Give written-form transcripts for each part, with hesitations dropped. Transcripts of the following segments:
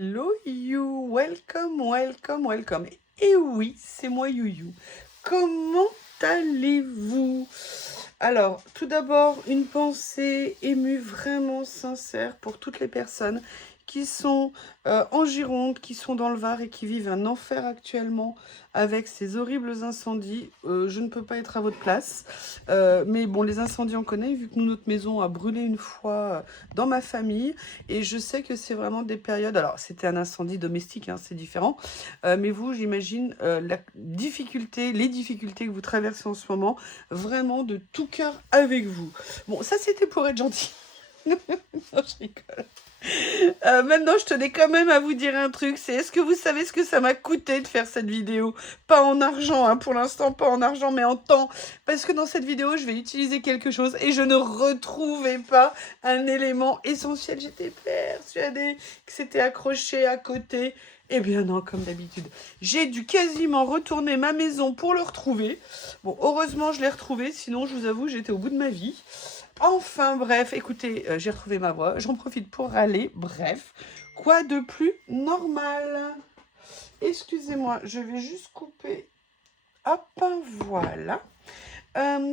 Hello you, welcome, welcome, welcome. Et oui, c'est moi Youyou. Comment allez-vous? Alors, tout d'abord, une pensée émue, vraiment sincère pour toutes les personnes qui sont en Gironde, qui sont dans le Var et qui vivent un enfer actuellement avec ces horribles incendies. Je ne peux pas être à votre place. Mais bon, les incendies, on connaît, vu que nous, notre maison a brûlé une fois dans ma famille. Et je sais que c'est vraiment des périodes... Alors, c'était un incendie domestique, hein, c'est différent. Mais vous, j'imagine la difficulté, les difficultés que vous traversez en ce moment, vraiment de tout cœur avec vous. Bon, ça, c'était pour être gentil. Non, je rigole. Maintenant, je tenais quand même à vous dire un truc, c'est est-ce que vous savez ce que ça m'a coûté de faire cette vidéo? Pas en argent, hein, pour l'instant, pas en argent, mais en temps. Parce que dans cette vidéo, je vais utiliser quelque chose et je ne retrouvais pas un élément essentiel. J'étais persuadée que c'était accroché à côté. Eh bien non, comme d'habitude. J'ai dû quasiment retourner ma maison pour le retrouver. Bon, heureusement, je l'ai retrouvé, sinon, je vous avoue, j'étais au bout de ma vie. Enfin bref, écoutez, j'ai retrouvé ma voix, j'en profite pour râler, bref. Quoi de plus normal? Excusez-moi, je vais juste couper. Hop, voilà.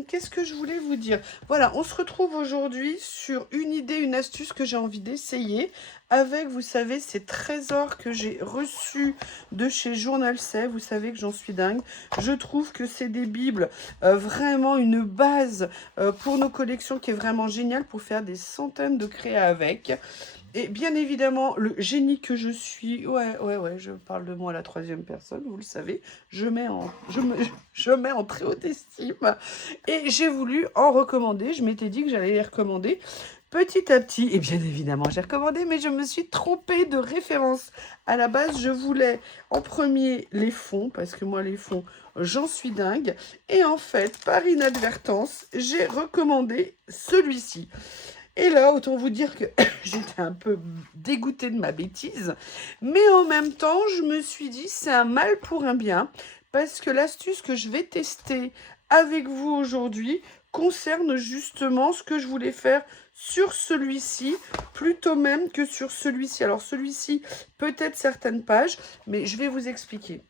Qu'est-ce que je voulais vous dire? Voilà, on se retrouve aujourd'hui sur une idée, une astuce que j'ai envie d'essayer avec, vous savez, ces trésors que j'ai reçus de chez Journal C. Vous savez que j'en suis dingue. Je trouve que c'est des bibles, vraiment une base pour nos collections qui est vraiment géniale pour faire des centaines de créas avec. Et bien évidemment, le génie que je suis, ouais, je parle de moi à la troisième personne, vous le savez, je mets en très haute estime. Et j'ai voulu en recommander, je m'étais dit que j'allais les recommander petit à petit. Et bien évidemment, j'ai recommandé, mais je me suis trompée de référence. À la base, je voulais en premier les fonds, parce que moi, les fonds, j'en suis dingue. Et en fait, par inadvertance, j'ai recommandé celui-ci. Et là, autant vous dire que j'étais un peu dégoûtée de ma bêtise. Mais en même temps, je me suis dit, c'est un mal pour un bien. Parce que l'astuce que je vais tester avec vous aujourd'hui concerne justement ce que je voulais faire sur celui-ci, plutôt même que sur celui-ci. Alors celui-ci, peut-être certaines pages, mais je vais vous expliquer.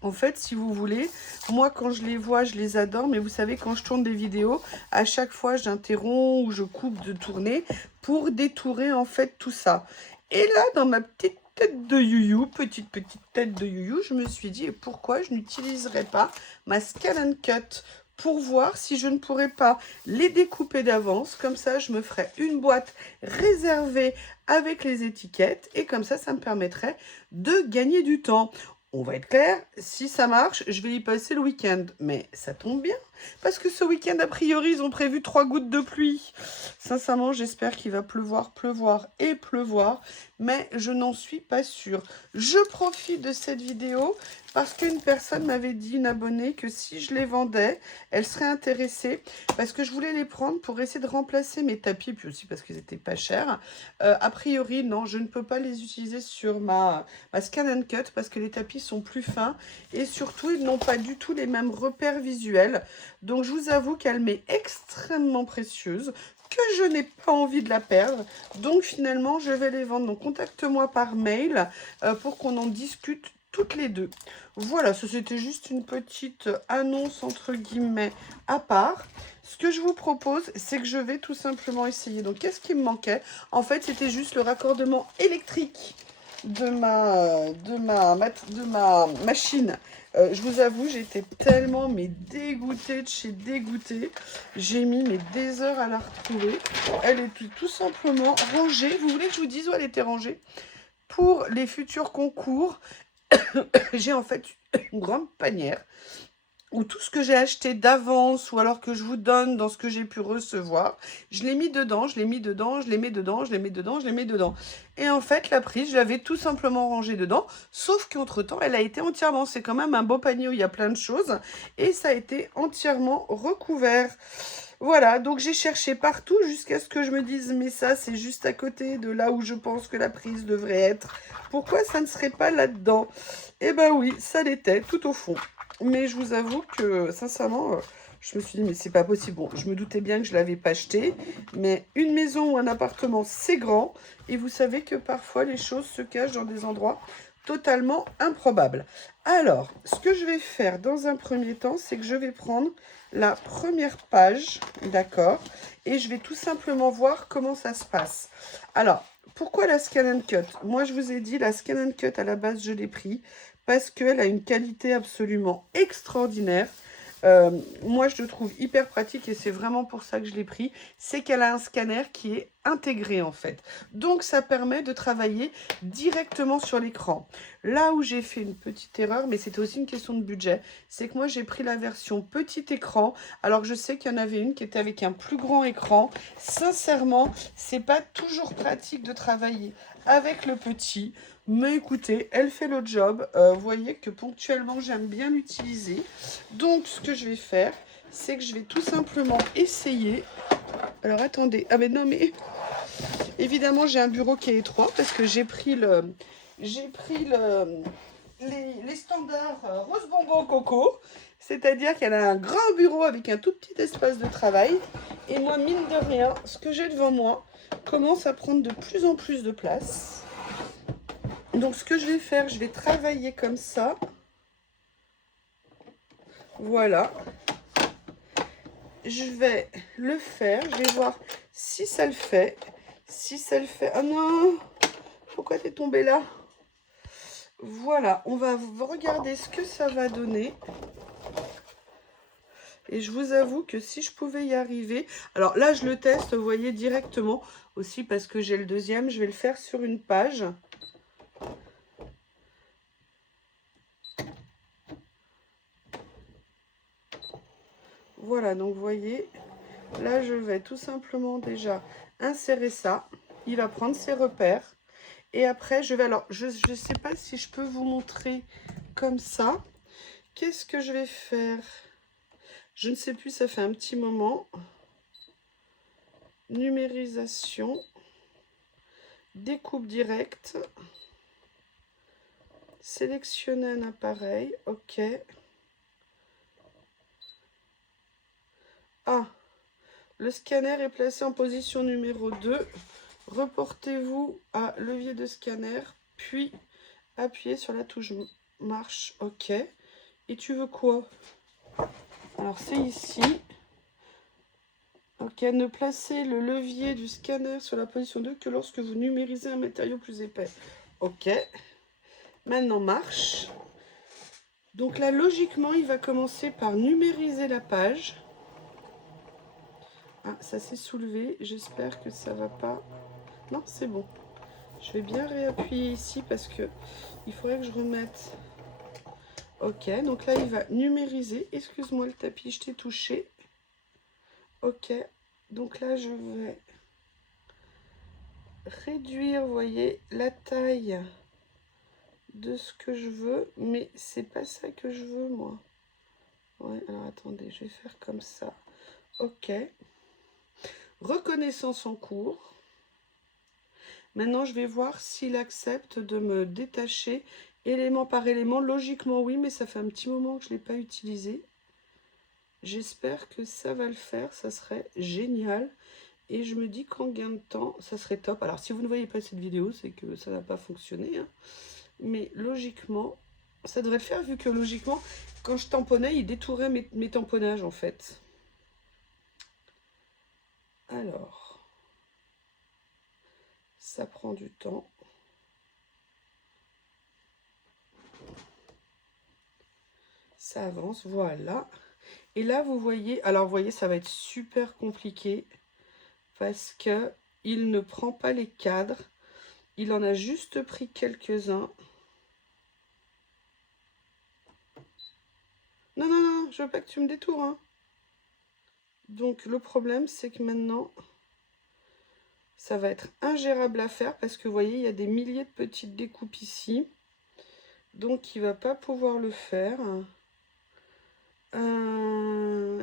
En fait, si vous voulez, moi, quand je les vois, je les adore. Mais vous savez, quand je tourne des vidéos, à chaque fois, j'interromps ou je coupe de tourner pour détourer, en fait, tout ça. Et là, dans ma petite tête de youyou, petite tête de youyou, je me suis dit, et pourquoi je n'utiliserais pas ma Scan and Cut pour voir si je ne pourrais pas les découper d'avance. Comme ça, je me ferais une boîte réservée avec les étiquettes. Et comme ça me permettrait de gagner du temps. On va être clair, si ça marche, je vais y passer le week-end. Mais ça tombe bien, parce que ce week-end, a priori, ils ont prévu 3 gouttes de pluie. Sincèrement, j'espère qu'il va pleuvoir, pleuvoir et pleuvoir, mais je n'en suis pas sûre. Je profite de cette vidéo parce qu'une personne m'avait dit, une abonnée, que si je les vendais, elle serait intéressée, parce que je voulais les prendre pour essayer de remplacer mes tapis, puis aussi parce qu'ils n'étaient pas chers. A priori, non, je ne peux pas les utiliser sur ma Scan and Cut parce que les tapis sont plus fins et surtout ils n'ont pas du tout les mêmes repères visuels. Donc je vous avoue qu'elle m'est extrêmement précieuse, que je n'ai pas envie de la perdre. Donc finalement je vais les vendre. Donc contacte-moi par mail pour qu'on en discute toutes les deux. Voilà, c'était juste une petite annonce entre guillemets à part. Ce que je vous propose, c'est que je vais tout simplement essayer. Donc qu'est-ce qui me manquait? En fait, c'était juste le raccordement électrique de ma machine. Je vous avoue, j'étais tellement dégoûtée de chez dégoûtée. J'ai mis des heures à la retrouver. Elle était tout simplement rangée. Vous voulez que je vous dise où elle était rangée? Pour les futurs concours, j'ai en fait une grande panière où tout ce que j'ai acheté d'avance ou alors que je vous donne dans ce que j'ai pu recevoir, je l'ai mis dedans, je l'ai mis dedans, je l'ai mis dedans, je l'ai mis dedans, je l'ai mis dedans. Et en fait, la prise, je l'avais tout simplement rangée dedans, sauf qu'entre-temps, elle a été entièrement, c'est quand même un beau panier où il y a plein de choses, et ça a été entièrement recouvert. Voilà, donc j'ai cherché partout jusqu'à ce que je me dise, mais ça, c'est juste à côté de là où je pense que la prise devrait être. Pourquoi ça ne serait pas là-dedans? Eh ben oui, ça l'était, tout au fond. Mais je vous avoue que, sincèrement, Je me suis dit, mais c'est pas possible. Bon, je me doutais bien que je l'avais pas acheté, mais une maison ou un appartement, c'est grand. Et vous savez que parfois, les choses se cachent dans des endroits totalement improbables. Alors, ce que je vais faire dans un premier temps, c'est que je vais prendre la première page, d'accord? Et je vais tout simplement voir comment ça se passe. Alors, pourquoi la Scan & Cut? Moi, je vous ai dit, la Scan & Cut, à la base, je l'ai pris parce qu'elle a une qualité absolument extraordinaire. Moi, je le trouve hyper pratique et c'est vraiment pour ça que je l'ai pris. C'est qu'elle a un scanner qui est intégré en fait. Donc, ça permet de travailler directement sur l'écran. Là où j'ai fait une petite erreur, mais c'était aussi une question de budget, c'est que moi, j'ai pris la version petit écran, alors que je sais qu'il y en avait une qui était avec un plus grand écran. Sincèrement, c'est pas toujours pratique de travailler avec le petit. Mais écoutez, elle fait le job. Vous voyez que ponctuellement, j'aime bien l'utiliser. Donc, ce que je vais faire, c'est que je vais tout simplement essayer. Alors, attendez. Ah, mais non, mais évidemment, j'ai un bureau qui est étroit parce que j'ai pris les standards rose bonbon coco. C'est-à-dire qu'elle a un grand bureau avec un tout petit espace de travail. Et moi, mine de rien, ce que j'ai devant moi commence à prendre de plus en plus de place. Donc, ce que je vais faire, je vais travailler comme ça. Voilà. Je vais le faire. Je vais voir si ça le fait. Si ça le fait... Ah non! Pourquoi t'es tombé là? Voilà. On va regarder ce que ça va donner. Et je vous avoue que si je pouvais y arriver... Alors là, je le teste, vous voyez, directement. Aussi parce que j'ai le deuxième. Je vais le faire sur une page. Voilà, donc vous voyez, là je vais tout simplement déjà insérer ça. Il va prendre ses repères. Et après, je vais... Alors, je ne sais pas si je peux vous montrer comme ça. Qu'est-ce que je vais faire? Je ne sais plus, ça fait un petit moment. Numérisation. Découpe directe. Sélectionner un appareil. OK. Ah, le scanner est placé en position numéro 2. Reportez-vous à levier de scanner, puis appuyez sur la touche marche. OK. Et tu veux quoi? Alors, c'est ici. Ok, ne placez le levier du scanner sur la position 2 que lorsque vous numérisez un matériau plus épais. Ok. Maintenant, marche. Donc là, logiquement, il va commencer par numériser la page. Ah, ça s'est soulevé. J'espère que ça va pas... Non, c'est bon. Je vais bien réappuyer ici parce que il faudrait que je remette... Ok, donc là, il va numériser. Excuse-moi le tapis, je t'ai touché. Ok, donc là, je vais réduire, vous voyez, la taille de ce que je veux, mais c'est pas ça que je veux, moi. Ouais, alors attendez, je vais faire comme ça. Ok. Reconnaissance en cours. Maintenant, je vais voir s'il accepte de me détacher élément par élément. Logiquement, oui, mais ça fait un petit moment que je ne l'ai pas utilisé. J'espère que ça va le faire, ça serait génial. Et je me dis qu'en gain de temps, ça serait top. Alors, si vous ne voyez pas cette vidéo, c'est que ça n'a pas fonctionné. Hein. Mais logiquement, ça devrait le faire, vu que logiquement, quand je tamponnais, il détourait mes tamponnages, en fait. Alors, ça prend du temps. Ça avance, voilà. Et là, vous voyez, alors vous voyez, ça va être super compliqué parce que il ne prend pas les cadres. Il en a juste pris quelques-uns. Non, non, non, je veux pas que tu me détournes. Hein. Donc, le problème, c'est que maintenant, ça va être ingérable à faire parce que vous voyez, il y a des milliers de petites découpes ici. Donc, il va pas pouvoir le faire.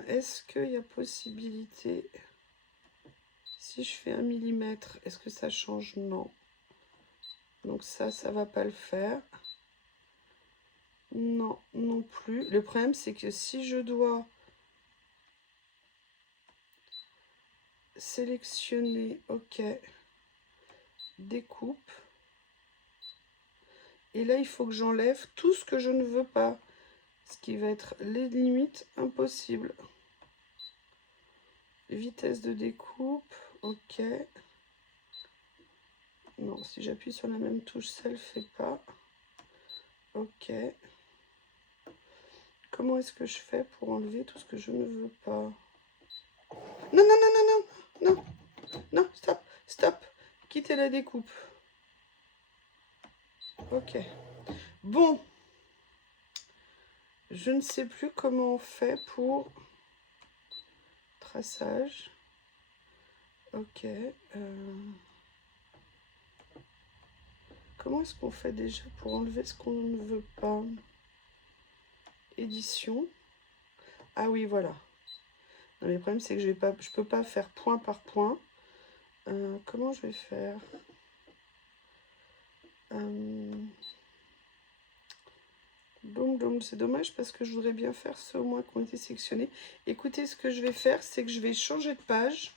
Est-ce qu'il y a possibilité... Si je fais 1 mm, est-ce que ça change? Non. Donc ça va pas le faire. Non, non plus. Le problème, c'est que si je dois sélectionner, ok, découpe. Et là, il faut que j'enlève tout ce que je ne veux pas, ce qui va être les limites impossibles. Vitesse de découpe, ok. Non, si j'appuie sur la même touche, ça ne le fait pas. Ok. Comment est-ce que je fais pour enlever tout ce que je ne veux pas? Non, non, non, non, non, non, non, stop, stop. Quittez la découpe. Ok. Bon. Je ne sais plus comment on fait pour traçage. Ok. Comment est-ce qu'on fait déjà pour enlever ce qu'on ne veut pas? Édition. Ah oui, voilà. Non, mais le problème, c'est que je peux pas faire point par point. Comment je vais faire? Boum, c'est dommage parce que je voudrais bien faire ceux au moins qui ont été sélectionnés. Écoutez, ce que je vais faire, c'est que je vais changer de page.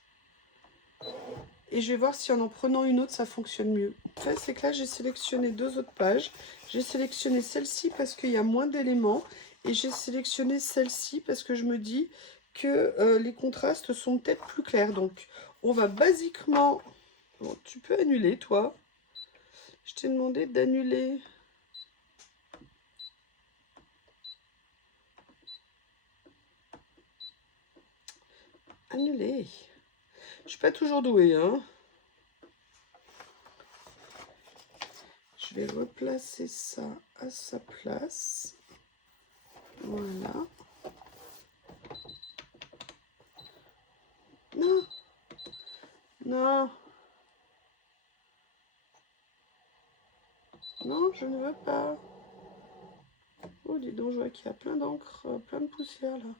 Et je vais voir si en prenant une autre, ça fonctionne mieux. En fait, c'est que là, j'ai sélectionné 2 autres pages. J'ai sélectionné celle-ci parce qu'il y a moins d'éléments. Et j'ai sélectionné celle-ci parce que je me dis que les contrastes sont peut-être plus clairs. Donc, on va basiquement... Bon, tu peux annuler, toi. Je t'ai demandé d'annuler... Annuler. Je suis pas toujours douée, hein. Je vais replacer ça à sa place. Voilà. Non. Non. Non, je ne veux pas. Oh, dis donc, je vois qu'il y a plein d'encre, plein de poussière là.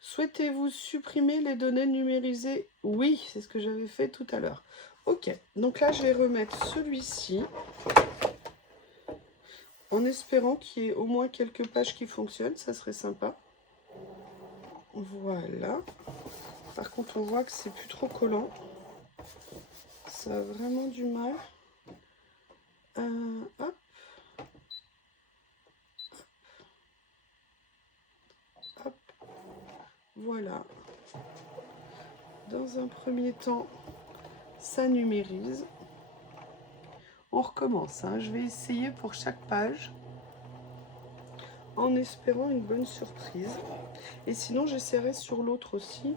Souhaitez-vous supprimer les données numérisées? Oui, c'est ce que j'avais fait tout à l'heure. Ok, donc là, je vais remettre celui-ci. En espérant qu'il y ait au moins quelques pages qui fonctionnent, ça serait sympa. Voilà. Par contre, on voit que c'est plus trop collant. Ça a vraiment du mal. Hop. Hop. Voilà. Dans un premier temps, ça numérise. On recommence, hein. Je vais essayer pour chaque page en espérant une bonne surprise. Et sinon, j'essaierai sur l'autre aussi.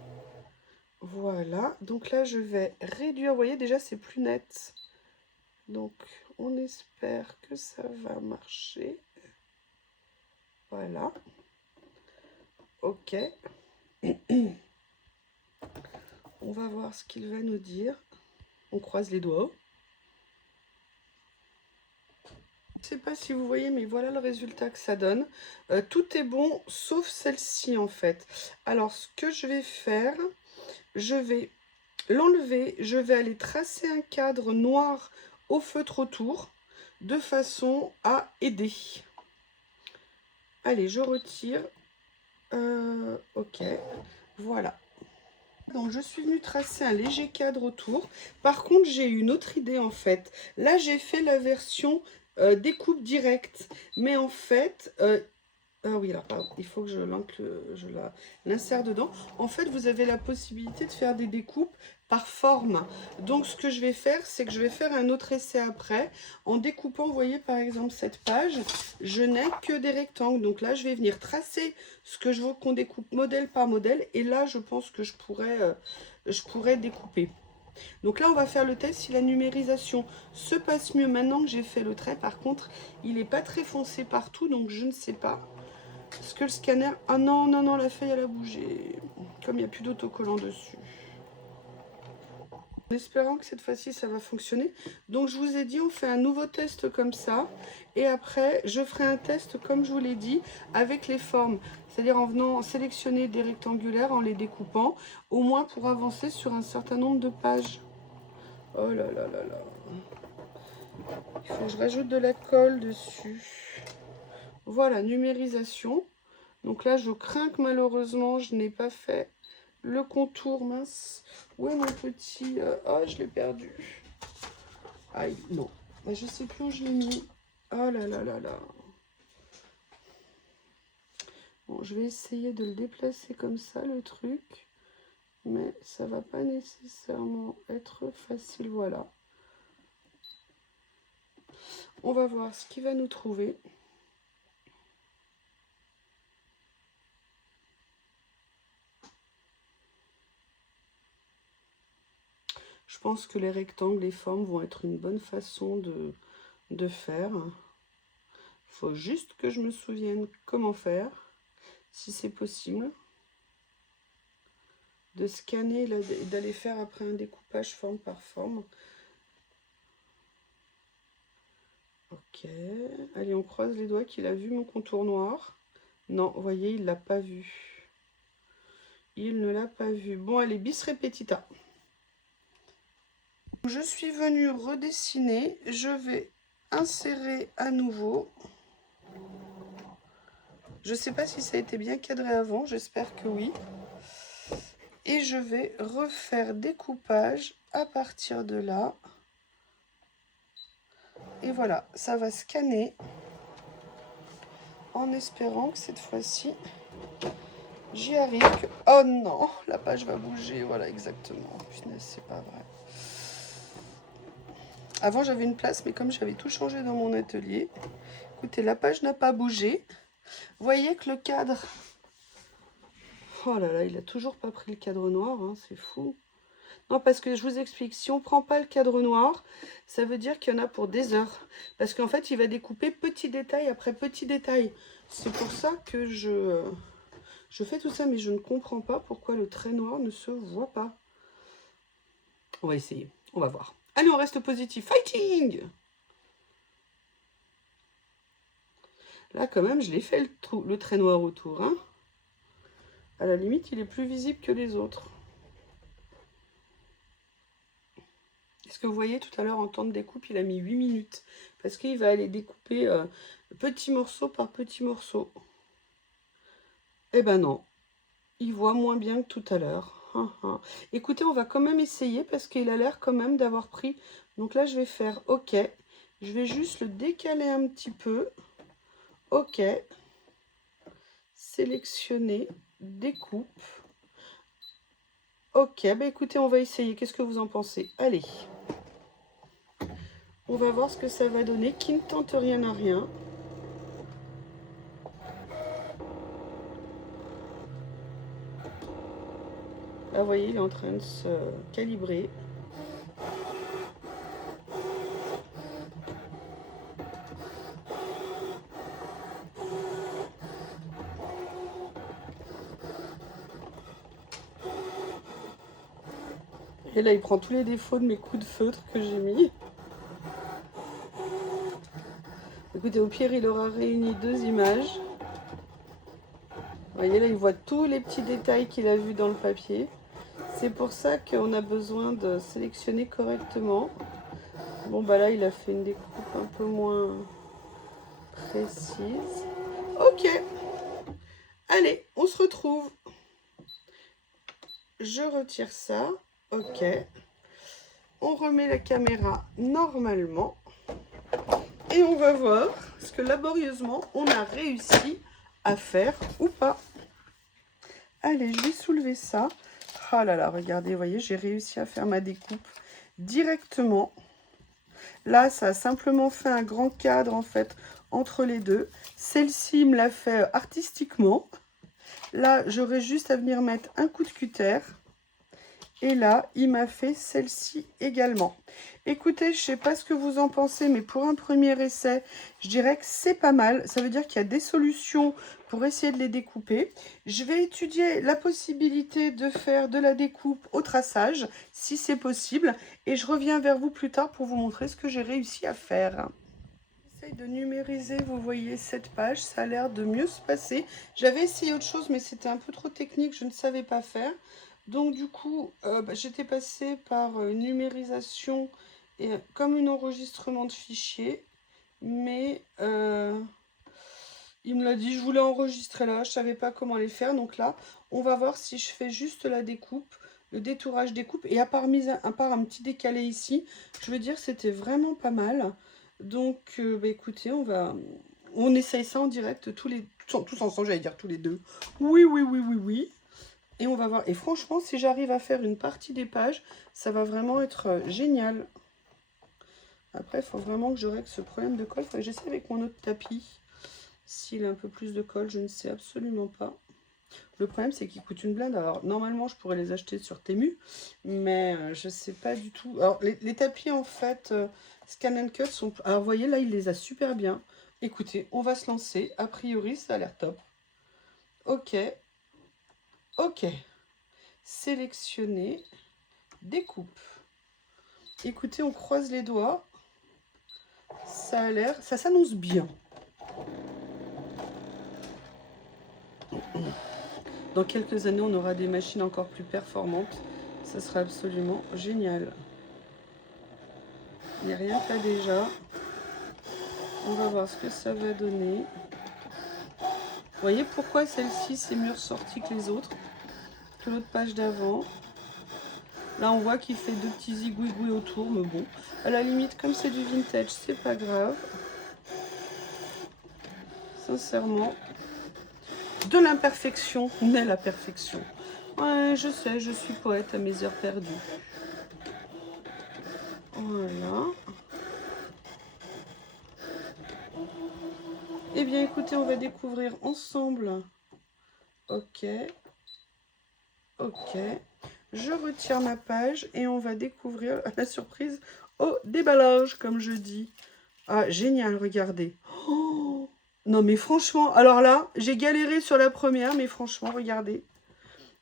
Voilà. Donc là, je vais réduire. Vous voyez, déjà, c'est plus net. Donc, on espère que ça va marcher. Voilà. Ok. On va voir ce qu'il va nous dire. On croise les doigts. Je ne sais pas si vous voyez, mais voilà le résultat que ça donne. Tout est bon, sauf celle-ci, en fait. Alors, ce que je vais faire, je vais l'enlever. Je vais aller tracer un cadre noir au feutre autour, de façon à aider. Allez, je retire. Ok, voilà. Donc, je suis venue tracer un léger cadre autour. Par contre, j'ai eu une autre idée, en fait. Là, j'ai fait la version découpe directe. Mais en fait... ah oui, alors, pardon, il faut que je l'insère dedans. En fait, vous avez la possibilité de faire des découpes par forme. Donc, ce que je vais faire, c'est que je vais faire un autre essai après. En découpant, vous voyez, par exemple, cette page, je n'ai que des rectangles. Donc là, je vais venir tracer ce que je veux qu'on découpe modèle par modèle. Et là, je pense que je pourrais découper. Donc là, on va faire le test si la numérisation se passe mieux maintenant que j'ai fait le trait. Par contre, il n'est pas très foncé partout, donc je ne sais pas. Est-ce que le scanner... Ah non, non, non, la feuille, elle a bougé. Comme il n'y a plus d'autocollant dessus. En espérant que cette fois-ci, ça va fonctionner. Donc, je vous ai dit, on fait un nouveau test comme ça. Et après, je ferai un test, comme je vous l'ai dit, avec les formes. C'est-à-dire en venant sélectionner des rectangulaires, en les découpant, au moins pour avancer sur un certain nombre de pages. Oh là là là là. Il faut que je rajoute de la colle dessus. Voilà, numérisation. Donc là, je crains que malheureusement, je n'ai pas fait le contour, mince. Où est mon petit... Oh, je l'ai perdu. Aïe, non. Bah, je sais plus où je l'ai mis. Oh là là là là. Bon, je vais essayer de le déplacer comme ça, le truc. Mais ça va pas nécessairement être facile. Voilà. On va voir ce qu'il va nous trouver. Je pense que les rectangles, les formes vont être une bonne façon de faire. Il faut juste que je me souvienne comment faire, si c'est possible. De scanner et d'aller faire après un découpage forme par forme. Ok, allez, on croise les doigts qu'il a vu mon contour noir. Non, vous voyez, il ne l'a pas vu. Il ne l'a pas vu. Bon, allez, bis repetita. Je suis venue redessiner. Je vais insérer à nouveau. Je ne sais pas si ça a été bien cadré avant, j'espère que oui. Et je vais refaire découpage à partir de là. Et voilà, ça va scanner en espérant que cette fois-ci, j'y arrive. Oh non, la page va bouger, voilà exactement. Punaise, c'est pas vrai. Avant, j'avais une place, mais comme j'avais tout changé dans mon atelier, écoutez, la page n'a pas bougé. Vous voyez que le cadre... Oh là là, il a toujours pas pris le cadre noir, hein, c'est fou. Non, parce que je vous explique, si on ne prend pas le cadre noir, ça veut dire qu'il y en a pour des heures. Parce qu'en fait, il va découper petit détail après petit détail. C'est pour ça que je fais tout ça, mais je ne comprends pas pourquoi le trait noir ne se voit pas. On va essayer, on va voir. Allez, on reste positif. Fighting! Là, quand même, je l'ai fait le trait noir autour. Hein. À la limite, il est plus visible que les autres. Est-ce que vous voyez, tout à l'heure, en temps de découpe, il a mis 8 minutes. Parce qu'il va aller découper petit morceau par petit morceau. Eh ben non, il voit moins bien que tout à l'heure. Écoutez, on va quand même essayer parce qu'il a l'air quand même d'avoir pris. Donc là, je vais faire OK. Je vais juste le décaler un petit peu. OK. Sélectionner, découpe. Ok, bah écoutez, on va essayer. Qu'est-ce que vous en pensez? Allez. On va voir ce que ça va donner. Qui ne tente rien n'a rien. Là, vous voyez, il est en train de se calibrer. Et là, il prend tous les défauts de mes coups de feutre que j'ai mis. Écoutez, au pire, il aura réuni deux images. Vous voyez, là, il voit tous les petits détails qu'il a vus dans le papier. C'est pour ça qu'on a besoin de sélectionner correctement. Bon, bah là, il a fait une découpe un peu moins précise. Ok. Allez, on se retrouve. Je retire ça. Ok. On remet la caméra normalement. Et on va voir ce que laborieusement on a réussi à faire ou pas. Allez, je vais soulever ça. Oh là là, regardez, vous voyez, j'ai réussi à faire ma découpe directement. Là, ça a simplement fait un grand cadre, en fait, entre les deux. Celle-ci me l'a fait artistiquement. Là, j'aurais juste à venir mettre un coup de cutter. Et là, il m'a fait celle-ci également. Écoutez, je ne sais pas ce que vous en pensez, mais pour un premier essai, je dirais que c'est pas mal. Ça veut dire qu'il y a des solutions pour essayer de les découper. Je vais étudier la possibilité de faire de la découpe au traçage, si c'est possible. Et je reviens vers vous plus tard pour vous montrer ce que j'ai réussi à faire. J'essaye de numériser, vous voyez cette page, ça a l'air de mieux se passer. J'avais essayé autre chose, mais c'était un peu trop technique, je ne savais pas faire. Donc du coup, j'étais passée par numérisation et comme un enregistrement de fichiers, mais Il me l'a dit, je voulais enregistrer là, je savais pas comment les faire. Donc là, on va voir si je fais juste la découpe, le détourage découpe. Et à part un petit décalé ici, je veux dire, c'était vraiment pas mal. Donc, bah, écoutez, on essaye ça en direct tous ensemble, j'allais dire tous les deux. Oui, oui, oui, oui, oui. Et on va voir. Et franchement, si j'arrive à faire une partie des pages, ça va vraiment être génial. Après, il faut vraiment que je règle ce problème de colle. Il faut que j'essaie avec mon autre tapis. S'il a un peu plus de colle, je ne sais absolument pas. Le problème, c'est qu'il coûte une blinde. Alors, normalement, je pourrais les acheter sur Temu, mais je ne sais pas du tout. Alors, les tapis, en fait, Scan & Cut sont... Alors, vous voyez, là, il les a super bien. Écoutez, on va se lancer. A priori, ça a l'air top. Ok. Ok. Sélectionner. Découpe. Écoutez, on croise les doigts. Ça a l'air... Ça s'annonce bien. Dans quelques années, on aura des machines encore plus performantes. Ça sera absolument génial. Mais rien que là déjà, on va voir ce que ça va donner. Vous voyez pourquoi celle-ci c'est mieux ressortie que les autres, que l'autre page d'avant. Là on voit qu'il fait deux petits zigouigouis autour, mais bon, à la limite comme c'est du vintage, c'est pas grave. Sincèrement, de l'imperfection naît la perfection. Ouais, je sais, je suis poète à mes heures perdues. Voilà. Eh bien, écoutez, on va découvrir ensemble. Ok. Ok. Je retire ma page et on va découvrir la surprise au déballage, comme je dis. Ah, génial, regardez. Oh, non, mais franchement, alors là, j'ai galéré sur la première, mais franchement, regardez.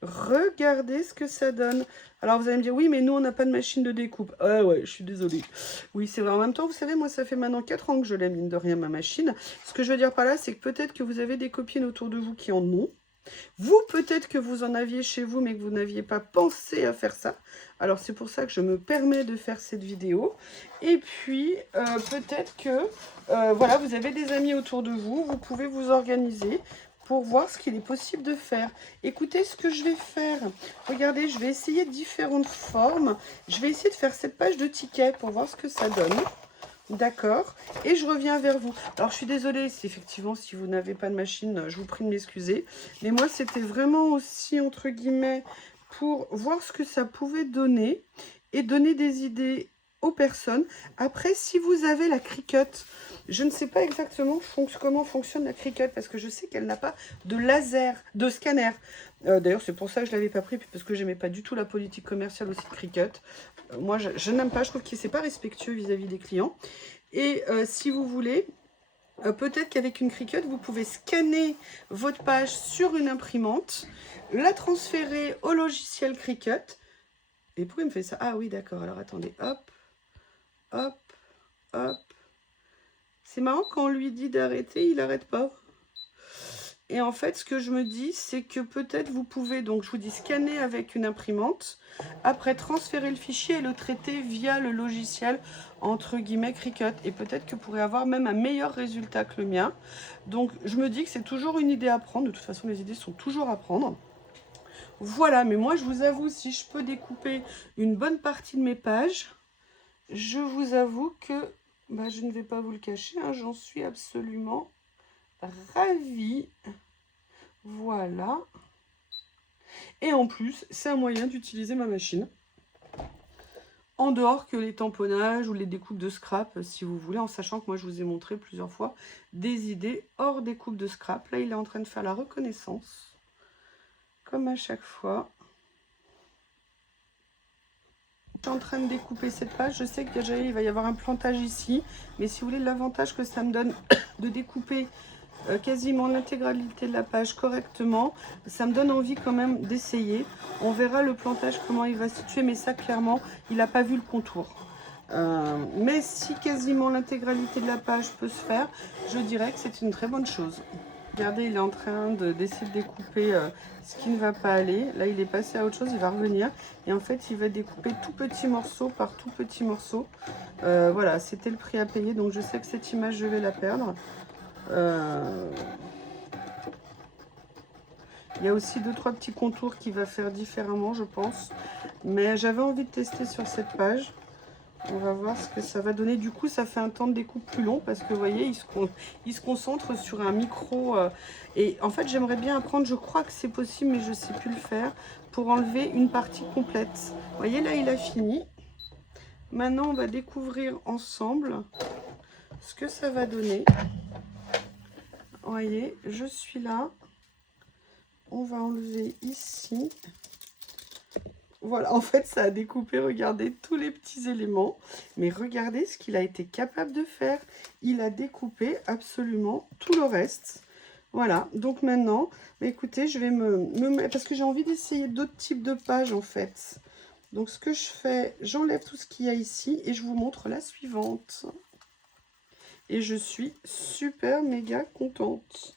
Regardez ce que ça donne. Alors, vous allez me dire, oui, mais nous, on n'a pas de machine de découpe. Ah ouais, je suis désolée. Oui, c'est vrai. En même temps, vous savez, moi, ça fait maintenant 4 ans que je l'ai, mine de rien, ma machine. Ce que je veux dire par là, c'est que peut-être que vous avez des copines autour de vous qui en ont. Vous, peut-être que vous en aviez chez vous, mais que vous n'aviez pas pensé à faire ça. Alors, c'est pour ça que je me permets de faire cette vidéo. Et puis, peut-être que, voilà, vous avez des amis autour de vous. Vous pouvez vous organiser pour voir ce qu'il est possible de faire. Écoutez ce que je vais faire. Regardez, je vais essayer différentes formes. Je vais essayer de faire cette page de tickets pour voir ce que ça donne. D'accord. Et je reviens vers vous. Alors, je suis désolée, si effectivement, si vous n'avez pas de machine, je vous prie de m'excuser. Mais moi, c'était vraiment aussi, entre guillemets, pour voir ce que ça pouvait donner et donner des idées aux personnes. Après, si vous avez la Cricut, je ne sais pas exactement comment fonctionne la Cricut, parce que je sais qu'elle n'a pas de laser, de scanner. D'ailleurs, c'est pour ça que je ne l'avais pas pris, parce que je n'aimais pas du tout la politique commerciale aussi de Cricut. Moi, je n'aime pas, je trouve que c'est pas respectueux vis-à-vis des clients. Et si vous voulez, peut-être qu'avec une Cricut, vous pouvez scanner votre page sur une imprimante, la transférer au logiciel Cricut. Et pourquoi il me fait ça? Ah oui, d'accord. Alors, attendez. Hop, hop, hop. C'est marrant, quand on lui dit d'arrêter, il n'arrête pas. Et en fait, ce que je me dis, c'est que peut-être vous pouvez, donc je vous dis, scanner avec une imprimante, après transférer le fichier et le traiter via le logiciel, entre guillemets, Cricut. Et peut-être que vous pourrez avoir même un meilleur résultat que le mien. Donc, je me dis que c'est toujours une idée à prendre. De toute façon, les idées sont toujours à prendre. Voilà, mais moi, je vous avoue, si je peux découper une bonne partie de mes pages, je vous avoue que, bah, je ne vais pas vous le cacher, hein, j'en suis absolument ravie. Voilà. Et en plus, c'est un moyen d'utiliser ma machine. En dehors que les tamponnages ou les découpes de scrap, si vous voulez, en sachant que moi, je vous ai montré plusieurs fois des idées hors découpe de scrap. Là, il est en train de faire la reconnaissance. Comme à chaque fois. Je suis en train de découper cette page. Je sais que déjà, il va y avoir un plantage ici. Mais si vous voulez, l'avantage que ça me donne de découper quasiment l'intégralité de la page correctement, ça me donne envie quand même d'essayer. On verra le plantage comment il va se situer, mais ça clairement il n'a pas vu le contour. Mais si quasiment l'intégralité de la page peut se faire, je dirais que c'est une très bonne chose. Regardez, il est en train d'essayer de découper ce qui ne va pas aller. Là, il est passé à autre chose, il va revenir. Et en fait, il va découper tout petit morceau par tout petit morceau. Voilà, c'était le prix à payer. Donc, je sais que cette image, je vais la perdre. Euh, Il y a aussi 2-3 petits contours qu'il va faire différemment, je pense. Mais j'avais envie de tester sur cette page. On va voir ce que ça va donner. Du coup, ça fait un temps de découpe plus long parce que vous voyez, il se concentre sur un micro. Et en fait, j'aimerais bien apprendre, je crois que c'est possible, mais je ne sais plus le faire, pour enlever une partie complète. Vous voyez, là, il a fini. Maintenant, on va découvrir ensemble ce que ça va donner. Vous voyez, je suis là. On va enlever ici. Voilà, en fait, ça a découpé, regardez, tous les petits éléments. Mais regardez ce qu'il a été capable de faire. Il a découpé absolument tout le reste. Voilà, donc maintenant, bah, écoutez, je vais parce que j'ai envie d'essayer d'autres types de pages, en fait. Donc, ce que je fais, j'enlève tout ce qu'il y a ici et je vous montre la suivante. Et je suis super méga contente.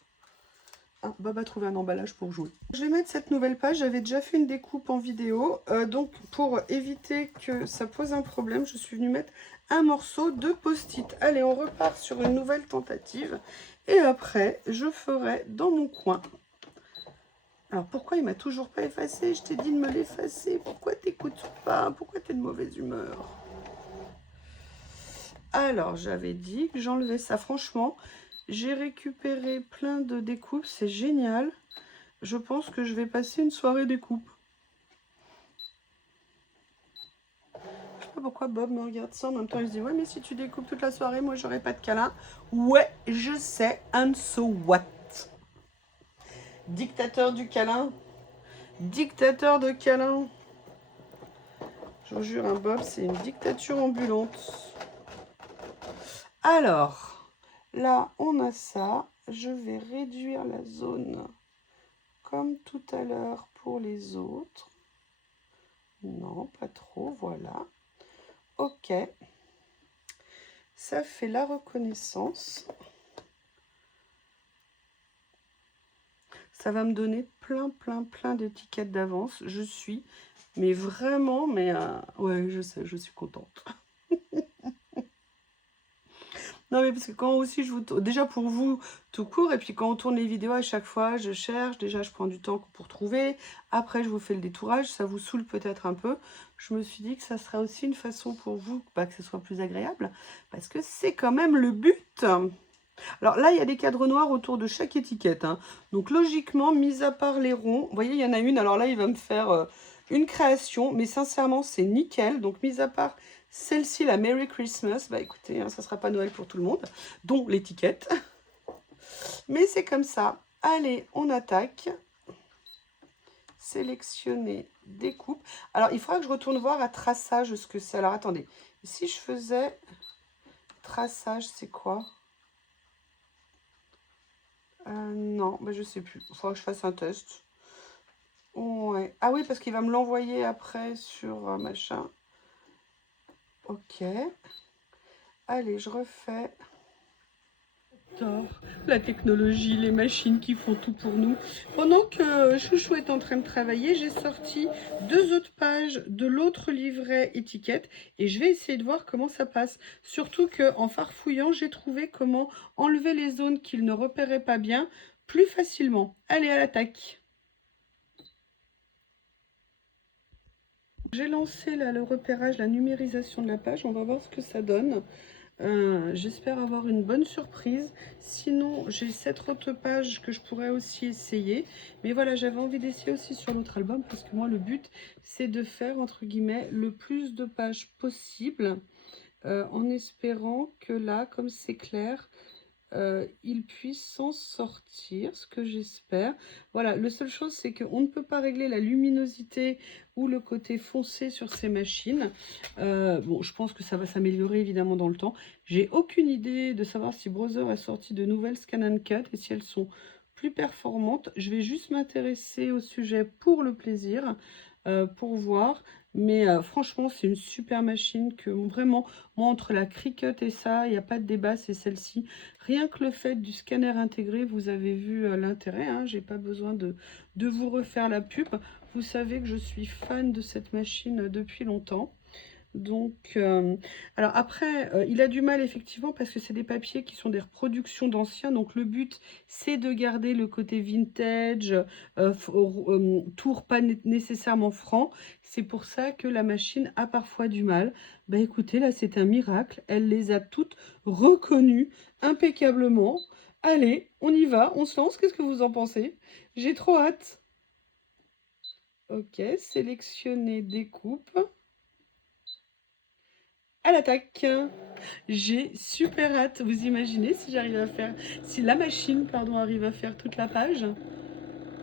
Ah, Bob a trouvé un emballage pour jouer. Je vais mettre cette nouvelle page. J'avais déjà fait une découpe en vidéo. Donc, pour éviter que ça pose un problème, je suis venue mettre un morceau de post-it. Allez, on repart sur une nouvelle tentative. Et après, je ferai dans mon coin. Alors, pourquoi il m'a toujours pas effacé? Je t'ai dit de me l'effacer. Pourquoi t'écoutes pas? Pourquoi t'es de mauvaise humeur? Alors, j'avais dit que j'enlevais ça. Franchement, j'ai récupéré plein de découpes. C'est génial. Je pense que je vais passer une soirée découpe. Je sais pas pourquoi Bob me regarde ça en même temps. Il se dit, ouais, mais si tu découpes toute la soirée, moi, j'aurai pas de câlin. Ouais, je sais. And so what? Dictateur du câlin. Dictateur de câlin. Je vous jure, un Bob, c'est une dictature ambulante. Alors, là, on a ça. Je vais réduire la zone comme tout à l'heure pour les autres. Non, pas trop, voilà. Ok. Ça fait la reconnaissance. Ça va me donner plein d'étiquettes d'avance. Je suis, mais vraiment, mais ouais, je sais, je suis contente. Non, mais parce que quand aussi je vous... Déjà pour vous, tout court, et puis quand on tourne les vidéos à chaque fois, je cherche. Déjà, je prends du temps pour trouver. Après, je vous fais le détourage. Ça vous saoule peut-être un peu. Je me suis dit que ça serait aussi une façon pour vous, bah, que ce soit plus agréable. Parce que c'est quand même le but. Alors là, il y a des cadres noirs autour de chaque étiquette. Hein. Donc logiquement, mis à part les ronds, vous voyez, il y en a une. Alors là, il va me faire une création. Mais sincèrement, c'est nickel. Donc mis à part... Celle-ci, la Merry Christmas, bah écoutez, hein, ça ne sera pas Noël pour tout le monde, dont l'étiquette. Mais c'est comme ça. Allez, on attaque. Sélectionner, découpe. Alors, il faudra que je retourne voir à traçage ce que c'est. Alors, attendez. Si je faisais traçage, c'est quoi? Non, bah, je ne sais plus. Il faudra que je fasse un test. Ouais. Ah oui, parce qu'il va me l'envoyer après sur machin. Ok. Allez, je refais. La technologie, les machines qui font tout pour nous. Pendant que Chouchou est en train de travailler, j'ai sorti 2 autres pages de l'autre livret étiquette et je vais essayer de voir comment ça passe. Surtout qu'en farfouillant, j'ai trouvé comment enlever les zones qu'il ne repérait pas bien plus facilement. Allez, à l'attaque! J'ai lancé là, le repérage, la numérisation de la page. On va voir ce que ça donne. J'espère avoir une bonne surprise. Sinon, j'ai cette autre page que je pourrais aussi essayer. Mais voilà, j'avais envie d'essayer aussi sur l'autre album parce que moi, le but, c'est de faire, entre guillemets, le plus de pages possible en espérant que là, comme c'est clair, il puisse s'en sortir, ce que j'espère. Voilà, la seule chose, c'est qu'on ne peut pas régler la luminosité ou le côté foncé sur ces machines. Bon, je pense que ça va s'améliorer évidemment dans le temps. J'ai aucune idée de savoir si Brother a sorti de nouvelles Scan & Cut et si elles sont plus performantes. Je vais juste m'intéresser au sujet pour le plaisir, pour voir. Mais franchement, c'est une super machine que vraiment, moi, entre la Cricut et ça, il n'y a pas de débat, c'est celle-ci. Rien que le fait du scanner intégré, vous avez vu l'intérêt. Hein, je n'ai pas besoin de vous refaire la pub. Vous savez que je suis fan de cette machine depuis longtemps. Donc, alors après, il a du mal effectivement parce que c'est des papiers qui sont des reproductions d'anciens. Donc le but, c'est de garder le côté vintage, tour pas nécessairement franc. C'est pour ça que la machine a parfois du mal. Bah écoutez, là c'est un miracle. Elle les a toutes reconnues impeccablement. Allez, on y va, on se lance. Qu'est-ce que vous en pensez? J'ai trop hâte. Ok, sélectionner découpe. À l'attaque. J'ai super hâte. Vous imaginez si j'arrive à faire, si la machine, pardon, arrive à faire toute la page?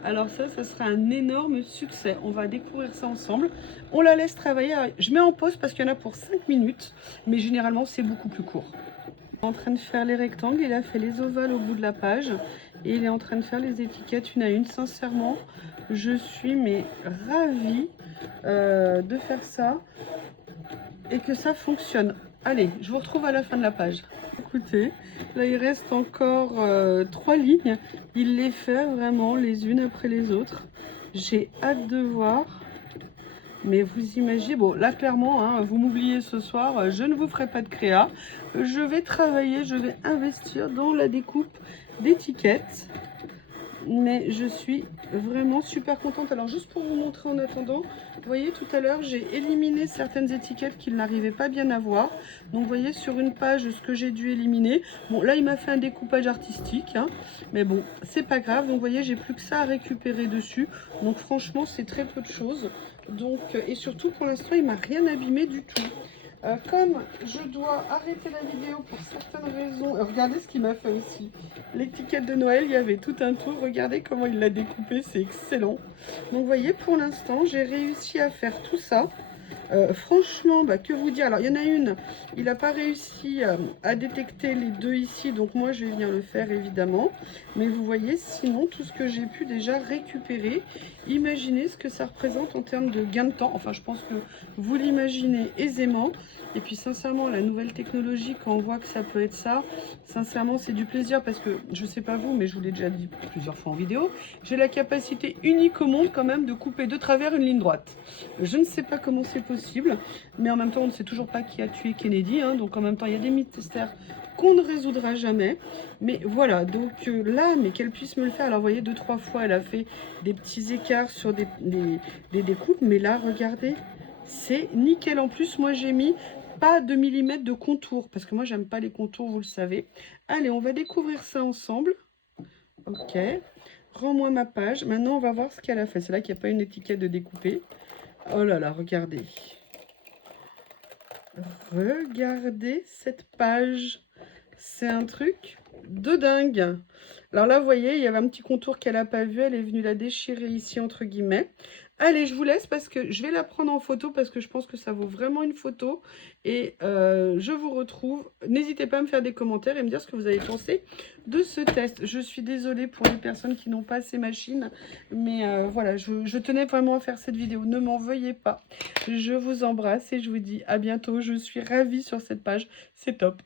Alors ça sera un énorme succès. On va découvrir ça ensemble. On la laisse travailler. Je mets en pause parce qu'il y en a pour 5 minutes, mais généralement c'est beaucoup plus court. Il est en train de faire les rectangles, il a fait les ovales au bout de la page et il est en train de faire les étiquettes une à une. Sincèrement, je suis mais ravie de faire ça et que ça fonctionne. Allez, je vous retrouve à la fin de la page. Écoutez, là il reste encore 3 lignes. Il les fait vraiment les unes après les autres. J'ai hâte de voir. Mais vous imaginez, bon là clairement, hein, vous m'oubliez ce soir, je ne vous ferai pas de créa. Je vais travailler, je vais investir dans la découpe d'étiquettes. Mais je suis vraiment super contente. Alors juste pour vous montrer en attendant, vous voyez tout à l'heure j'ai éliminé certaines étiquettes qu'il n'arrivait pas bien à voir. Donc vous voyez sur une page ce que j'ai dû éliminer. Bon là il m'a fait un découpage artistique, hein, mais bon c'est pas grave. Donc vous voyez j'ai plus que ça à récupérer dessus. Donc franchement c'est très peu de choses. Donc et surtout pour l'instant il m'a rien abîmé du tout. Comme je dois arrêter la vidéo pour certaines raisons, regardez ce qu'il m'a fait aussi. L'étiquette de Noël, il y avait tout un tour. Regardez comment il l'a découpé, c'est excellent. Donc vous voyez, pour l'instant, j'ai réussi à faire tout ça. Franchement, bah, que vous dire? Alors, il y en a une, il n'a pas réussi à détecter les deux ici, donc moi, je vais venir le faire, évidemment. Mais vous voyez, sinon, tout ce que j'ai pu déjà récupérer, imaginez ce que ça représente en termes de gain de temps. Enfin, je pense que vous l'imaginez aisément. Et puis, sincèrement, la nouvelle technologie, quand on voit que ça peut être ça, sincèrement, c'est du plaisir parce que, je sais pas vous, mais je vous l'ai déjà dit plusieurs fois en vidéo, j'ai la capacité unique au monde quand même de couper de travers une ligne droite. Je ne sais pas comment c'est possible, mais en même temps, on ne sait toujours pas qui a tué Kennedy, hein, donc en même temps, il y a des mystères qu'on ne résoudra jamais. Mais voilà, donc là, mais qu'elle puisse me le faire. Alors, vous voyez, 2-3 fois, elle a fait des petits écarts sur des découpes, mais là, regardez, c'est nickel. En plus, moi, j'ai mis pas de millimètres de contour, parce que moi, j'aime pas les contours, vous le savez. Allez, on va découvrir ça ensemble. Ok, rends-moi ma page. Maintenant, on va voir ce qu'elle a fait. C'est là qu'il n'y a pas une étiquette de découpé. Oh là là, regardez. Regardez cette page. C'est un truc de dingue. Alors là, vous voyez, il y avait un petit contour qu'elle n'a pas vu. Elle est venue la déchirer ici, entre guillemets. Allez, je vous laisse parce que je vais la prendre en photo parce que je pense que ça vaut vraiment une photo. Et je vous retrouve. N'hésitez pas à me faire des commentaires et me dire ce que vous avez pensé de ce test. Je suis désolée pour les personnes qui n'ont pas ces machines. Mais voilà, je tenais vraiment à faire cette vidéo. Ne m'en veuillez pas. Je vous embrasse et je vous dis à bientôt. Je suis ravie sur cette page. C'est top.